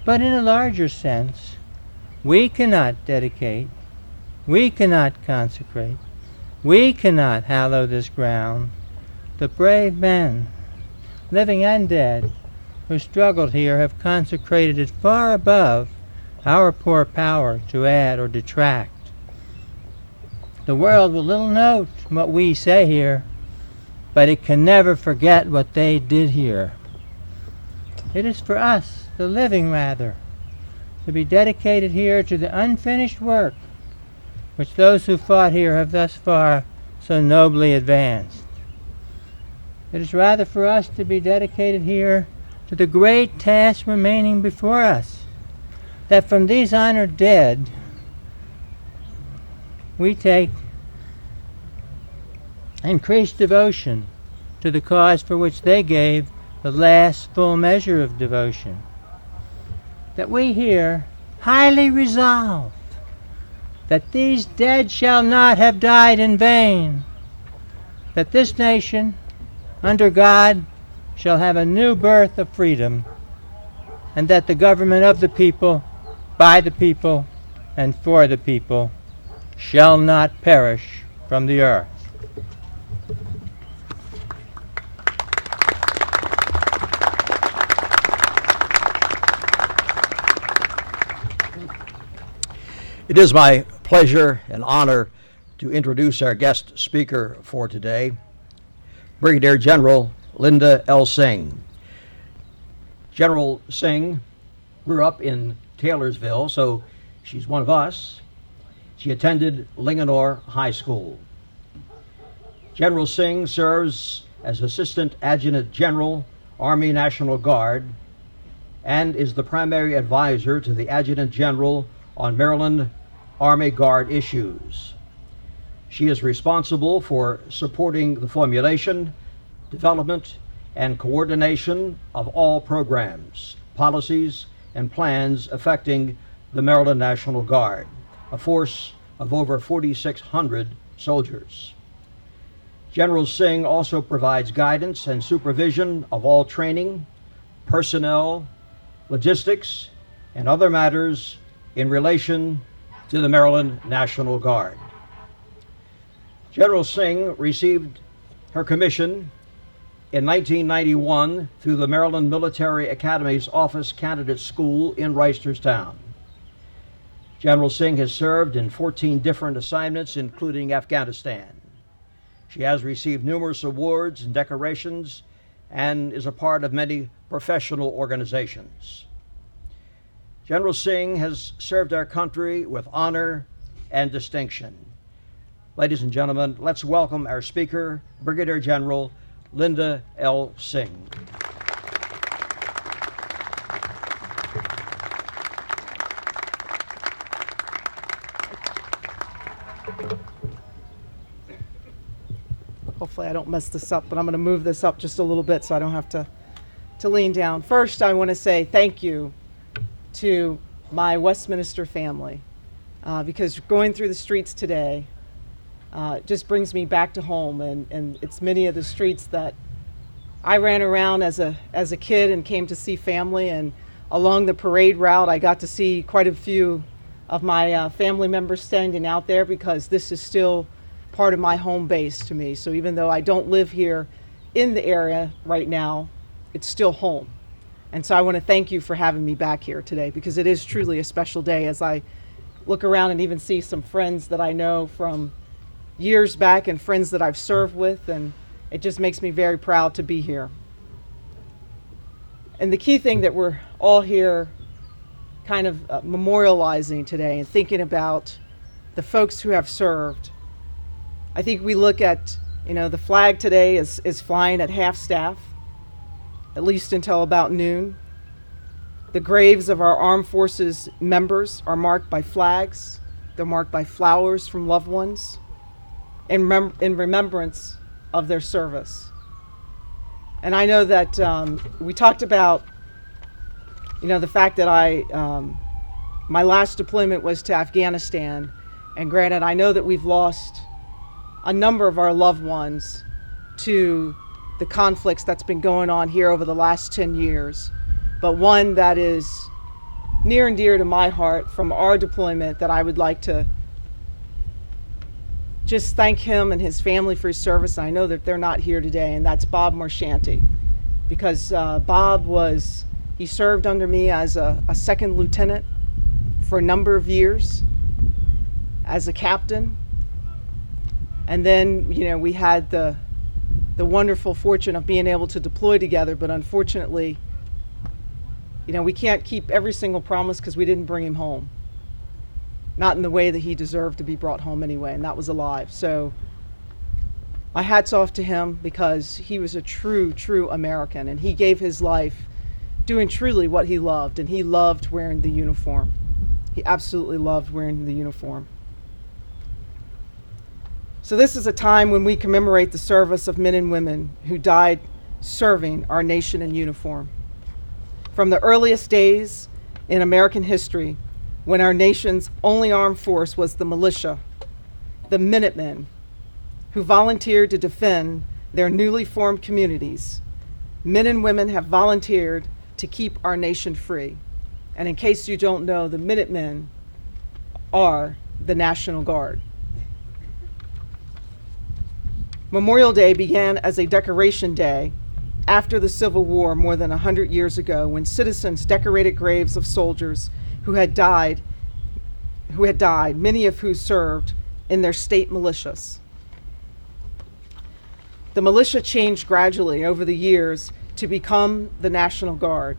but in a larger sense, we cannot dedicate, we cannot consecrate, we cannot hallow this ground. The brave men, living and dead, who struggled here have consecrated it far above our poor power to add or detract. The world will little note what we say here, but it can never forget what they did here. It is for us, the living rather, to be dedicated here to the unfinished work which those who fought here have thus far so nobly advanced. It is rather for us to be dedicated here to the great task remaining before us, that from these honored dead we take increased devotion to the cause for which they gave the last full measure of devotion. That we here highly resolve that these dead shall not have died in vain, that this nation, under God, shall have a new birth of freedom, and that the government of the people, by the people, and for the people, shall not perish from the earth. It is my pleasure and honor to introduce our guest speaker for today, Brigadier General Linda L. Singh. General Singh grew up in Taylorsville, so she's one of us. She attended Linganore High School. General Singh serves as Assistant Adjutant General, Army National Guard, and is the primary advisor to the Adjutant General on Maryland Army Guard issues. She is responsible for supporting the formulation, development, and coordination of all programs, policies, and plans affecting the Maryland National Guard, a force of over 4,600 soldiers. General Singh also provides guidance and supervision of all training, personnel, logistics, and other matters in relation to the Maryland National Guard. General Singh received her commission in 1991 through the Maryland Military Academy's Office Candidate School in Reisterstown. General Singh has served in 14 different assignments, including Afghanistan. She has received numerous awards and decorations and is a part of many professional organizations. General Singh has served our country with honor and distinction. Ladies and gentlemen, let's welcome our speaker, Brigadier General Linda L. Singh. Hopefully I don't mess this up, but I'm going to move this up just a little bit so I don't have to lean down. First, I want to say thank you to my Westminster family, because going through the streets today just brings me back to home, and it's many of the streets that I ran around as a kid and came to see family, and along the parade route I got to see quite a few of my family members standing out there, because this is still part of my home base to me. So even though I don't live here in the area right now, it's still home. And so I want to thank you for having me back here today, because it is truly a special day as I look around and even see some friends that I know from years back and friends that I've served with, and it just makes me very proud to be here. And the key thing that we're all here kind of memorializing today and thinking about the folks who have served. I think we look at, the flag today is flying at half staff, at least until about noon. The graves of our armed forces members are marked by flags. They're marked by flowers from loved ones in remembrance of their service. And I know that we talked about, the fact that my last deployment was to Afghanistan. And granted, I know that we've lost a number of our loved ones to the conflicts that's been going on here over the last 10 years. But one that is near and dear to my heart from our deployment that I would like to just thank him and his family for his service. I know that they're not here today, and that's Bob Marshanti, because Bob he served under me as a second lieutenant for a number of years, as a captain. And then, we had the wonderful fortune of being able to deploy together, but unfortunately, we can't keep every single promise because we didn't bring him home. Not in the way that he deserved to be brought home anyway, and that was alive. So my hat's off to him, because he was a true, true American, and he gave his life doing truly what he loved, and he loved wearing the uniform. He absolutely loved wearing the uniform. So this is a time when we commemorate the service of men and women who died serving our nation in uniform. From the earliest days in American history, when our nation's only armed force was the militia, the Minutemen, who volunteered to defend their newly formed communities, men and women have volunteered to keep our nation free. And in case you don't know, the Minutemen are the National Guard. Memorial Day began as a decoration day after the Civil War more than 100 years ago, when citizens decorated graves of soldiers who had died, many of who served in their state militias. The militia changed gradually over the years to become the National Guard.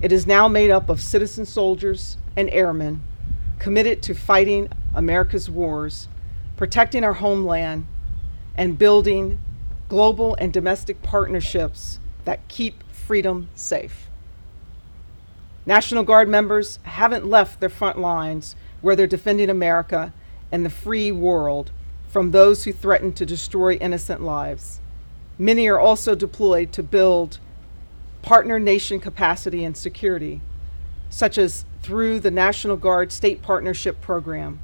It is now made up of citizen soldiers and airmen committed to fighting America's wars, protecting our homeland, and building global and domestic partnerships that keep freedom safe. National Guard members haven't left their front lines where they're defending America and the free world from those who threaten to destroy innocent lives. Many are also deployed to build partner nation capacity and security, such as through the National Guard State Partnership Program,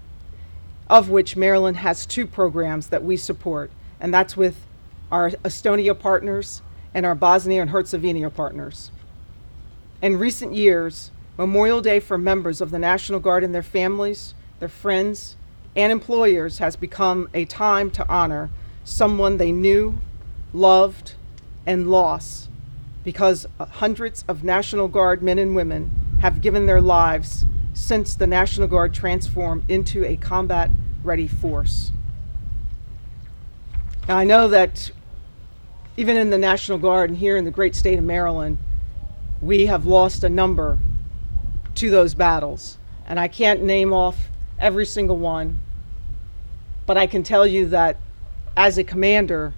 of which Maryland has 2 programs that we support, and that's with our Estonia partners and our Bosnia and Herzegovina partners. In recent years, Memorial Day for members of the National Guard and their families, their friends, and employers has become a time to honor someone they knew, loved, and lost, because hundreds of National Guard men and women have given their lives since the National Guard transformed into a combat-ready force. Now, I know that even in the National Guard and here in the great state of Maryland, we have lost a number to those battles. And I can't name off every single one, but I can tell you that as a commander,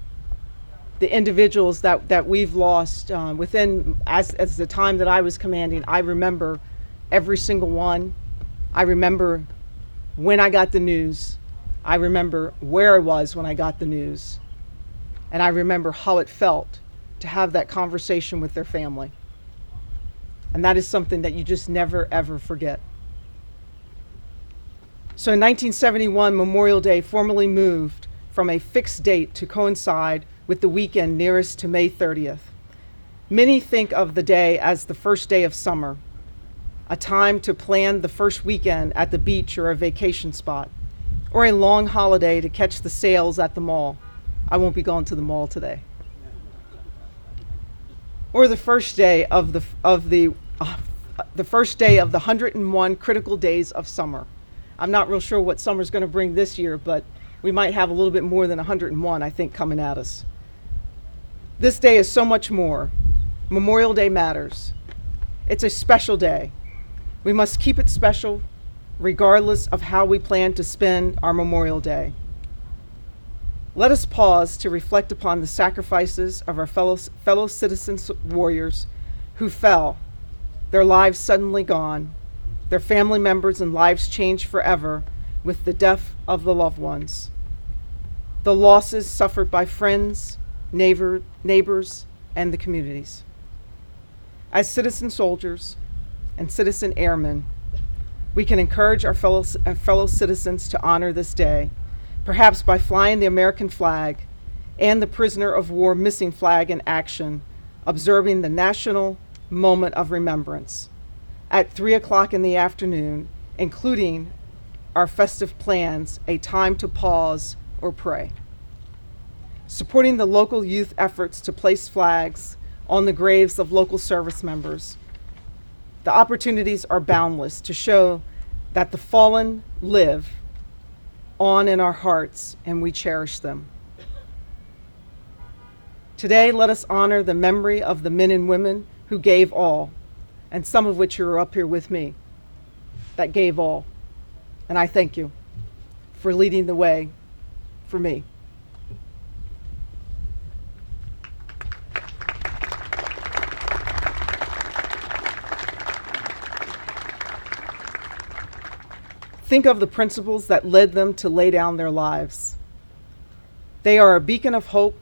the individuals that we've lost as the time that I was commanding, I remember every single one. I remember when I got the news. I remember where I was when I got the news. And I remember how it felt to have that conversation with their family. And that is something that you just never, ever forget. So in 1971, Memorial Day formally moved from a fixed date to coincide with the weekend nearest to May 30th. Many think of the day as the first day of summer, a time to plan the first weekend at the beach or a vacation spot, or a long holiday to catch the sales at the mall. I won't be going to the mall today. Or the first day of the first day of the 101 critical days of summer. I'm not real sure what summer's going to bring this year, but we might have a little bit more than 101, I think, coming at us. This day is so much more. Memorial Day matters. It's a special day. We must keep it special, regardless of how we plan to spend our Memorial Day. Let us pause to reflect upon the sacrifices of our fellow citizens warriors who fell, their lives suddenly gone, their family members and lives changed forever with the death of the loved ones, the losses suffered by friends, neighbors, and the communities. As citizen soldiers and citizen airmen, we can encourage our fellow citizens to honor this day, perhaps by flying the American flag and the prisoner of war missing flag in action, observing the national moment of remembrance at 3 o'clock in the afternoon, including our festive plans, a time to pause or pray. Supporting the local youth efforts to place flags on the graves of local service members. The opportunities are boundless to show that the fallen live on in our hearts and we cherish them. Today, let us honor the memory of the men and women who gave all, and some of which are up here with me, that gave all. And I thank you for leading the way for me. Think of the principles that led them to lay down their lives. They are a beacon of hope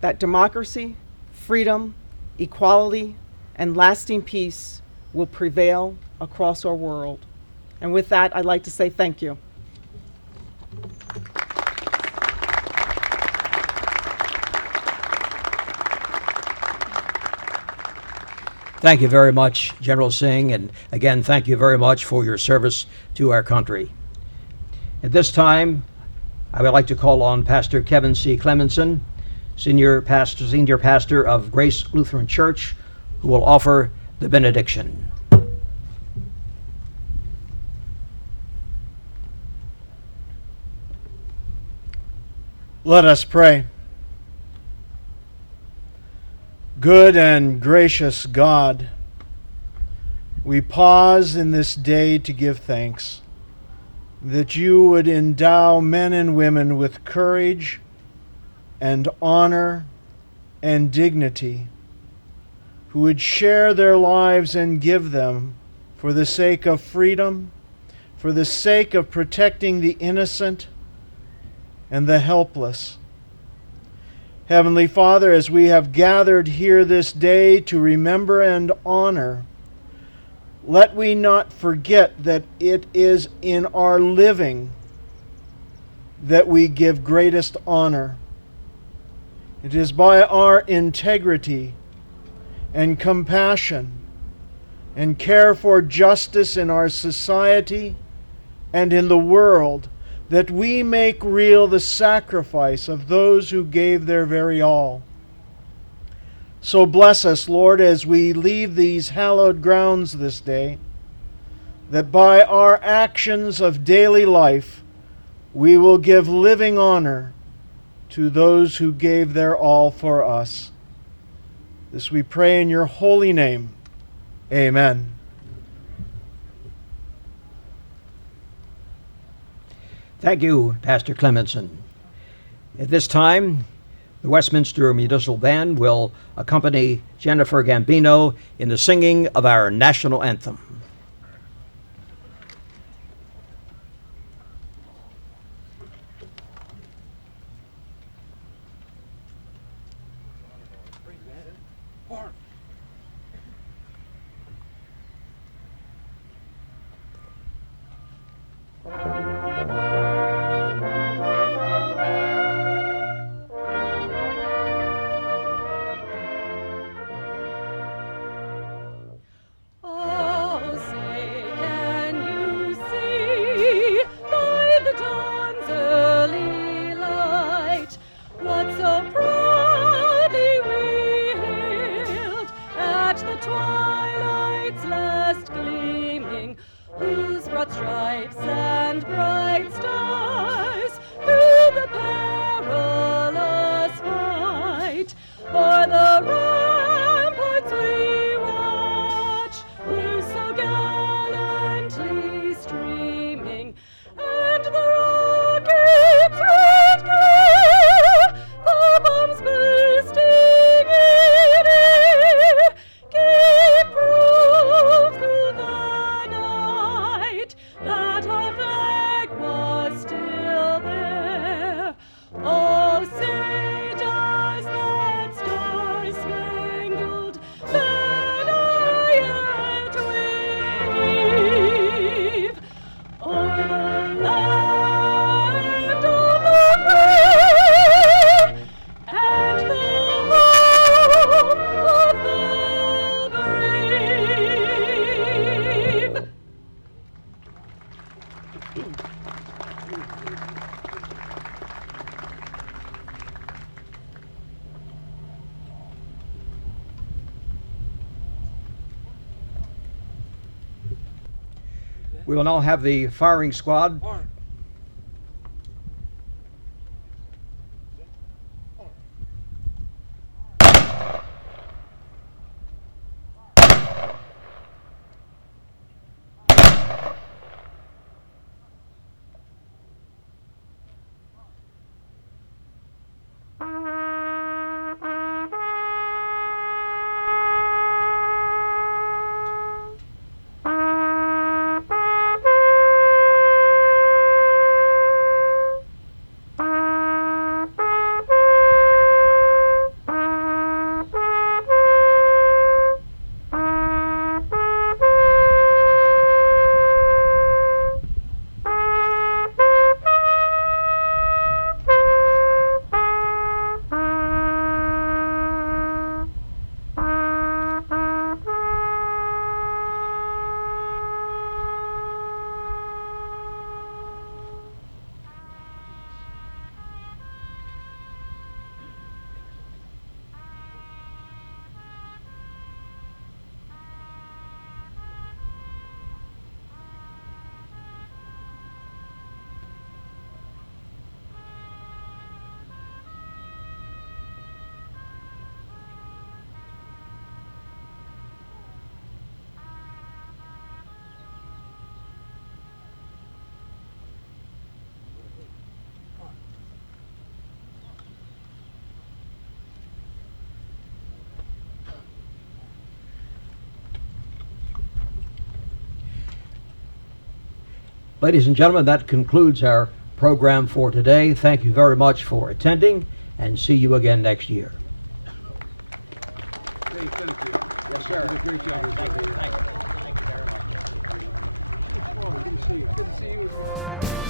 that democracy, freedom, equality, and lasting peace will prevail across our world. And with that, I'd like to say thank you. Thank you very much, General Singh, and again, thank you very much for your service to our country. At this time, I would like to call on Pastor Kevin C. Clemenson, Senior Pastor of Grace Lutheran Church, who will offer the benediction. Let us pray. Good and gracious God, we pause in this day to give thanks that you would endow men and women with courage and honor and dignity, who would share their lives and give them for the sake of freedom, for the sake of protecting the innocent and the helpless. Heavenly Father, as we have gathered here this day to remember and honor, let we not forget that it is in our living that we give greatest honor. It is by our integrity and compassion and care for justice in our society and in the world that we make real the sacrifice of those who gave their very all. So bless us, Lord, as we leave these hallowed grounds this day, that by our actions of daily life we will give living honor to those who gave their all for us. This we pray in your holy name. Amen. Thank you, Pastor Clemenson. At this time, the Westminster Municipal Band will accompany Jennifer Gambino in the singing of our national anthem. We will now have the firing squad. Ladies and gentlemen, that concludes our program for today. Thank you very much for attending, and see you again next year. Hey, thank you. Yes, sir. You did a great job. Thank you very much. Oh, good to see you. Good to see you as well.